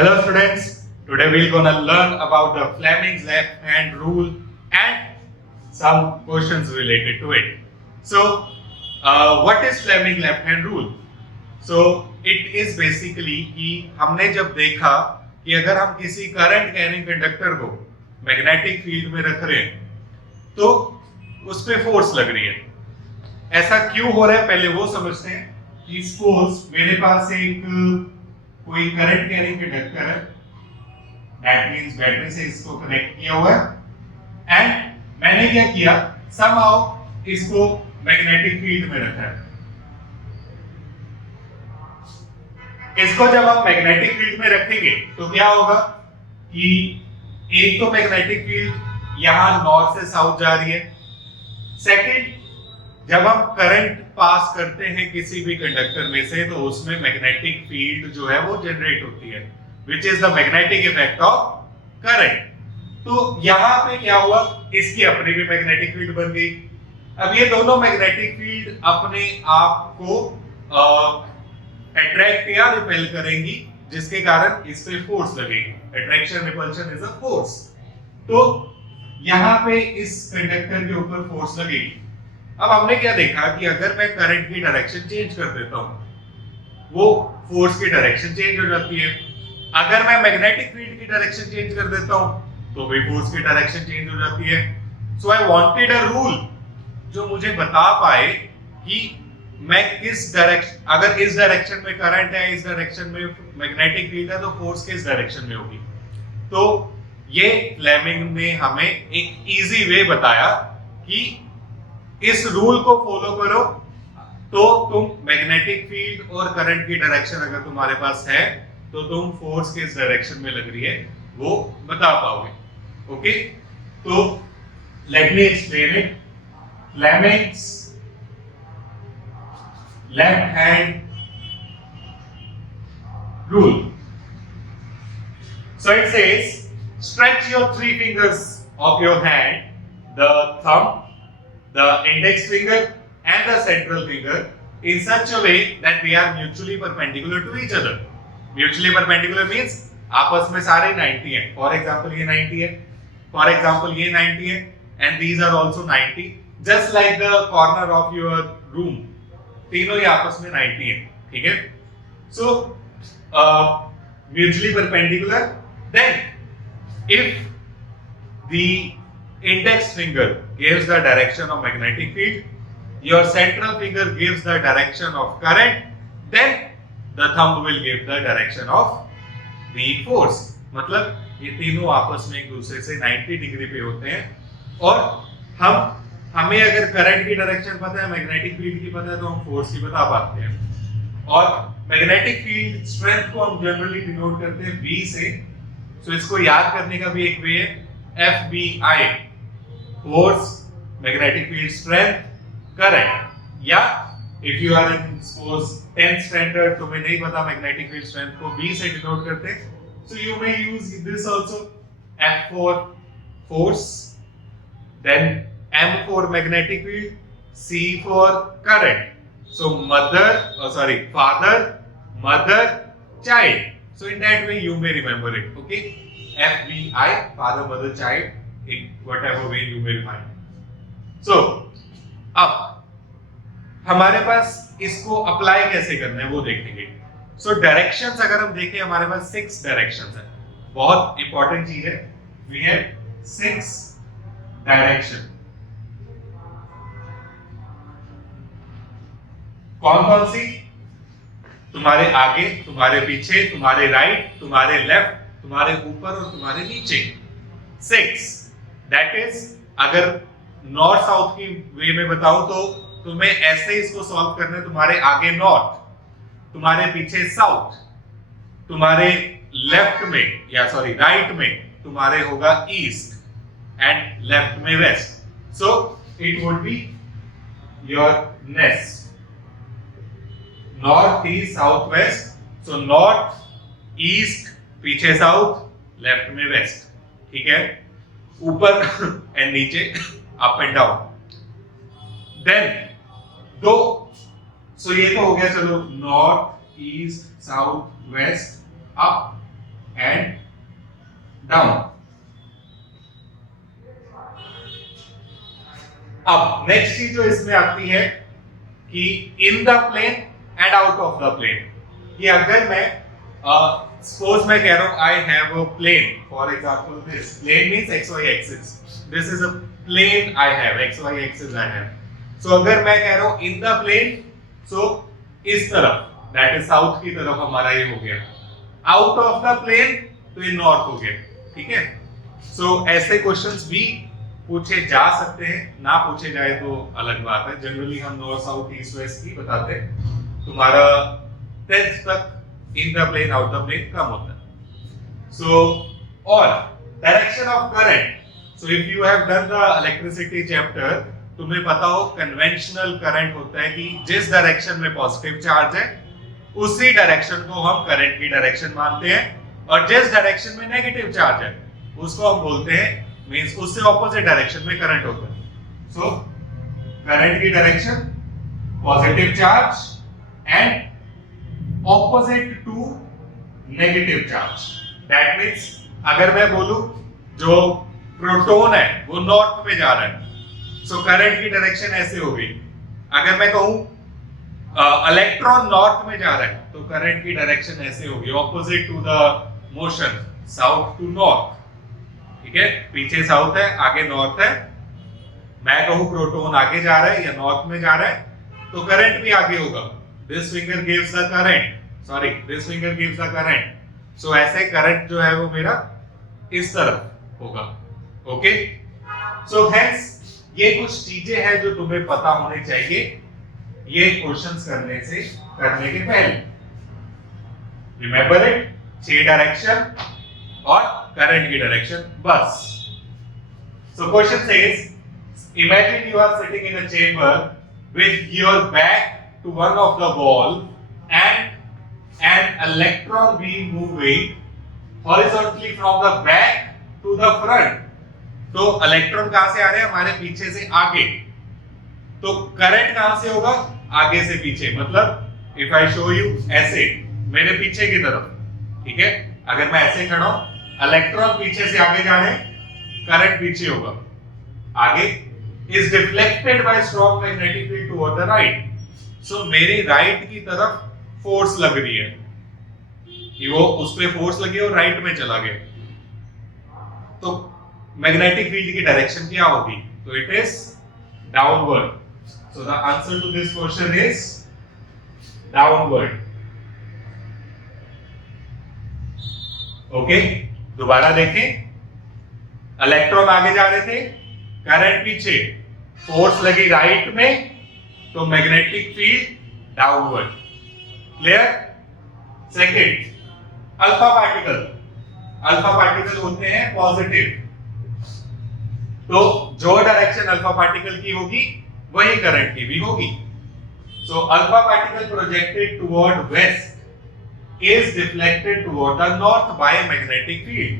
Hello students, today we're gonna learn about the Fleming's left hand rule and some questions related to it. So, what is Fleming left hand rule? So, it is basically कि हमने जब देखा कि अगर हम किसी current carrying conductor को magnetic field में रख रहे हैं तो उस पे फोर्स लग रही है। ऐसा क्यों हो रहा है पहले वो समझते हैं कि सपोज मेरे पास एक कोई करंट कैरिंग कंडक्टर है, दैट मींस बैटरी से इसको कनेक्ट किया हुआ है एंड मैंने क्या किया, समहाउ इसको मैग्नेटिक फील्ड में रखा है। इसको जब हम मैग्नेटिक फील्ड में रखेंगे तो क्या होगा कि एक तो मैग्नेटिक फील्ड यहां नॉर्थ से साउथ जा रही है, सेकंड जब हम करंट पास करते हैं किसी भी कंडक्टर में से तो उसमें मैग्नेटिक फील्ड जो है वो जनरेट होती है, which is the magnetic effect of current. तो यहां पे क्या हुआ, इसकी अपनी भी मैग्नेटिक फील्ड बन गई। अब ये दोनों मैग्नेटिक फील्ड अपने आप को अट्रैक्ट या रिपेल करेंगी, जिसके कारण इस पे फोर्स लगेगी। Attraction repulsion is a force. तो यहां पे इस कंडक्टर के ऊपर फोर्स लगेगी। अब हमने क्या देखा कि अगर मैं करंट की डायरेक्शन चेंज कर देता हूं वो फोर्स की डायरेक्शन चेंज हो जाती है। अगर मैं मैग्नेटिक फील्ड की डायरेक्शन चेंज कर देता हूं तो भी फोर्स की डायरेक्शन चेंज हो जाती है। सो आई वांटेड अ रूल जो मुझे बता पाए कि मैं किस डायरेक्शन, अगर इस डायरेक्शन में करंट है, इस डायरेक्शन में मैग्नेटिक फील्ड है तो फोर्स किस डायरेक्शन में होगी। तो ये फ्लेमिंग ने हमें एक इजी वे बताया कि इस रूल को फॉलो करो तो तुम मैग्नेटिक फील्ड और करंट की डायरेक्शन अगर तुम्हारे पास है तो तुम फोर्स किस डायरेक्शन में लग रही है वो बता पाओगे। ओके, तो let me explain it. Fleming's left hand rule. So it says, stretch your three fingers of your hand, the thumb, the index finger and the central finger in such a way that they are mutually perpendicular to each other. Mutually perpendicular means आपस में सारे 90 हैं। For example ये 90 है, for example ये 90 है and these are also 90, just like the corner of your room, तीनों ही आपस में 90 हैं। ठीक है, so mutually perpendicular, then if the index finger gives the direction of magnetic field, your central finger gives the direction of current, then the thumb will give the direction of the force। मतलब ये तीनों आपस में एक दूसरे से 90 degree पे होते हैं और हमें अगर करंट की डायरेक्शन पता है, मैग्नेटिक फील्ड की पता है तो हम फोर्स की बता पाते हैं। और मैग्नेटिक फील्ड स्ट्रेंथ को हम जनरली डिनोट करते हैं V से। सो इसको याद करने का भी एक वे है FBI, force, magnetic field strength, current. या if you are in suppose 10th standard, तुम्हें नहीं पता मैग्नेटिक फील्ड स्ट्रेंथ को V से डिनोट करते हैं, so you may use this also. F for force, then M for magnetic field, C for current. So father, mother, child. So in that way you may remember it. Okay, FBI, father, mother, child, in whatever way you may remind. So अब हमारे पास इसको apply कैसे करना है वो देखेंगे। So directions अगर हम देखें, हमारे पास 6 directions है। बहुत इंपॉर्टेंट चीज है, we have 6 direction। कौन कौन सी? तुम्हारे आगे, तुम्हारे पीछे, तुम्हारे राइट, तुम्हारे लेफ्ट, तुम्हारे ऊपर और तुम्हारे नीचे। 6, दैट इज अगर नॉर्थ साउथ की वे में बताऊं तो तुम्हें ऐसे इसको सॉल्व करना है। तुम्हारे आगे नॉर्थ, तुम्हारे पीछे साउथ, तुम्हारे लेफ्ट में या राइट में तुम्हारे होगा ईस्ट एंड लेफ्ट में west. So it would be your nest. North east south west, so north east, पीछे साउथ, लेफ्ट में वेस्ट। ठीक है, ऊपर एंड नीचे, अप एंड डाउन। देन दो, सो ये तो हो गया, चलो north east south west, up and down. अब नेक्स्ट चीज जो इसमें आती है कि in the plane and out of the plane. कि अगर मैं सपोज मैं कह रहा हूं I have a plane, for example this plane means X Y axis, this is a plane I have, X Y axis I have. So अगर मैं कह रहा हूं इन द प्लेन, सो इस तरफ दैट इज साउथ की तरफ हमारा ये हो गया, आउट ऑफ द प्लेन तो ये नॉर्थ हो गया, ठीक है। सो ऐसे क्वेश्चंस भी पूछे जा सकते हैं, ना पूछे जाए तो अलग बात है। जनरली हम नॉर्थ साउथ ईस्ट वेस्ट ही बताते हैं। तुम्हारा 10th तक in the plane out the plane कम होता है। सो और direction of current, so if you have done the electricity chapter, तुम्हें पता हो कन्वेंशनल करंट होता है कि जिस डायरेक्शन में पॉजिटिव चार्ज है उसी डायरेक्शन को हम करंट की डायरेक्शन मानते हैं, और जिस डायरेक्शन में नेगेटिव चार्ज है उसको हम बोलते हैं, मींस उससे ऑपोजिट डायरेक्शन में करंट होता है। सो करंट की direction positive charge and opposite to negative charge. That means अगर मैं बोलूं जो प्रोटॉन है वो नॉर्थ में जा रहा है, सो करंट की डायरेक्शन ऐसे होगी। अगर मैं कहूं इलेक्ट्रॉन नॉर्थ में जा रहा है तो करंट की डायरेक्शन ऐसे होगी, opposite to the motion, south to north, ठीक है। पीछे साउथ है, आगे नॉर्थ है। मैं कहूं प्रोटॉन आगे जा रहा है या नॉर्थ में जा रहा है तो करंट भी आगे होगा। This finger gives the current, sorry this finger gives the current. So ऐसे करंट जो है वो मेरा इस तरफ होगा, ओके। सो हेंस ये कुछ चीजें हैं जो तुम्हें पता होनी चाहिए ये क्वेश्चंस करने के पहले। रिमेंबर इट, 6 डायरेक्शन और करंट की डायरेक्शन बस। So question says imagine you are sitting in a chamber with your back to one of the wall and an electron beam moving horizontally from the back to the front. तो electron कहां से आ रहे हैं? हमारे पीछे से आगे। तो करंट कहां से होगा? आगे से पीछे। मतलब इफ आई शो यू ऐसे मेरे पीछे की तरफ, ठीक है। अगर मैं ऐसे खड़ा हूं, इलेक्ट्रॉन पीछे से आगे जा रहे हैं, करंट पीछे होगा। आगे is deflected by strong magnetic field toward the right. So मेरे राइट की तरफ फोर्स लग रही है कि वो उस पे फोर्स लगी और राइट में चला गया। तो मैग्नेटिक फील्ड की डायरेक्शन क्या होगी? तो it is downward. So the answer to this question is downward. Okay, दोबारा देखें। इलेक्ट्रॉन आगे जा रहे थे, करंट पीछे, फोर्स लगी राइट में, तो magnetic field downward. Clear? Second, alpha particle होते हैं पॉजिटिव। तो जो डायरेक्शन अल्फा पार्टिकल की होगी वही करंट की भी होगी। So alpha particle projected toward west is deflected toward the north by magnetic field.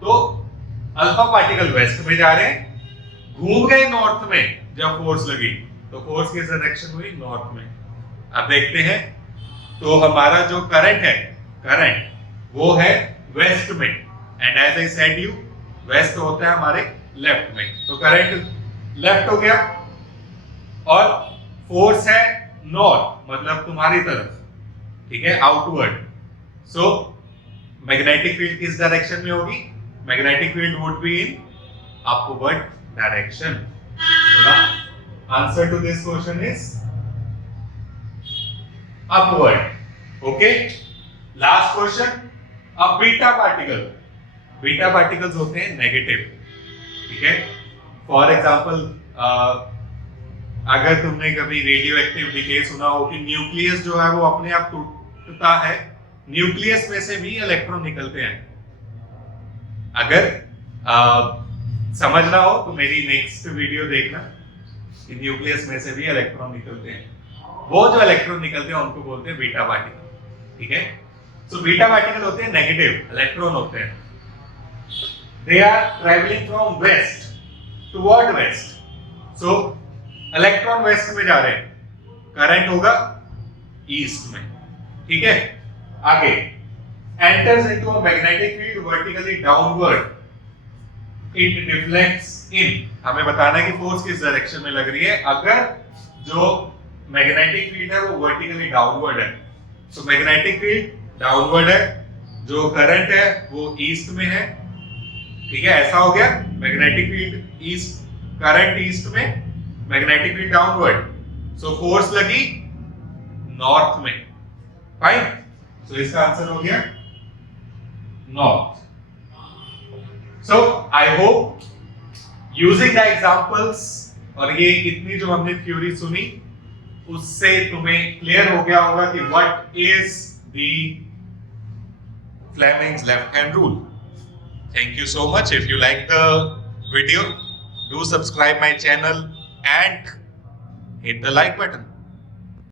तो अल्फा पार्टिकल वेस्ट में जा रहे हैं, घूम गए नॉर्थ में जब फोर्स लगी, तो फोर्स की डायरेक्शन हुई नॉर्थ में। अब देखते हैं, तो हमारा जो करंट वो है वेस्ट में, and as I said you west होता है हमारे लेफ्ट में। तो करंट लेफ्ट हो गया और फोर्स है नॉर्थ, मतलब तुम्हारी तरफ, ठीक है, आउटवर्ड। सो मैग्नेटिक फील्ड किस डायरेक्शन में होगी? Magnetic field would be in upward direction. So the answer to this question is upward. Okay. Last question. अब बीटा पार्टिकल्स होते हैं नेगेटिव, ठीक है। फॉर एग्जाम्पल अगर तुमने कभी रेडियो एक्टिव डिके सुना हो कि न्यूक्लियस जो है वो अपने आप टूटता है, न्यूक्लियस में से भी इलेक्ट्रॉन निकलते हैं। अगर समझना हो तो मेरी नेक्स्ट वीडियो देखना कि न्यूक्लियस में से भी इलेक्ट्रॉन निकलते हैं। वो जो इलेक्ट्रॉन निकलते हैं उनको बोलते हैं बीटा पार्टिकल, ठीक है। सो बीटा पार्टिकल होते हैं नेगेटिव, इलेक्ट्रॉन होते हैं। They are travelling from west toward west. So electron west में जा रहे हैं, करंट होगा ईस्ट में, ठीक है। आगे enters into a magnetic field vertically downward, it deflects in. हमें बताना है कि फोर्स किस डायरेक्शन में लग रही है अगर जो मैग्नेटिक फील्ड है वो वर्टिकली डाउनवर्ड है. तो मैग्नेटिक फील्ड डाउनवर्ड है, जो करंट है वो ईस्ट में है. ठीक है, ऐसा हो गया. Magnetic field east, current east में, magnetic field downward. So force लगी नॉर्थ में. फाइन. सो इसका आंसर हो गया north. So I hope using the examples और ये इतनी जो हमने थ्योरी सुनी उससे तुम्हें क्लियर हो गया होगा कि what is the Fleming's left hand rule. Thank you so much. If you like the video, do subscribe my channel and hit the like button.